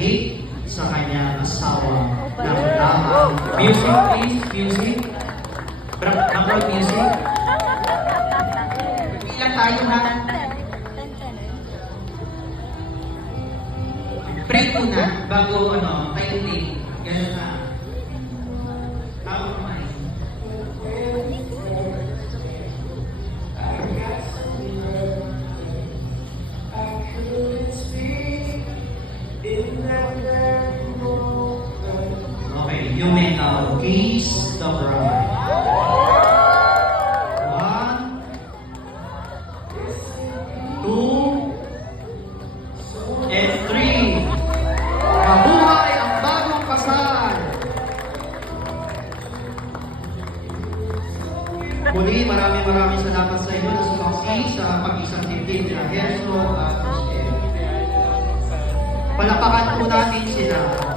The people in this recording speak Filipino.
manahik sa kanyang asawa ng lamang. Music, please. Music. Number music. Ilan tayo, ha? Pray ko na bago kayo take. Ganun na. Tawag naman. Okay, you may now gaze the bride. 1, 2, and 3. Mabuhay ang bagong kasal! Muli, maraming salamat sa inyo na sumaksi sa pag-isang tintin ni Agerso at Michelle. Palapakan po natin sila.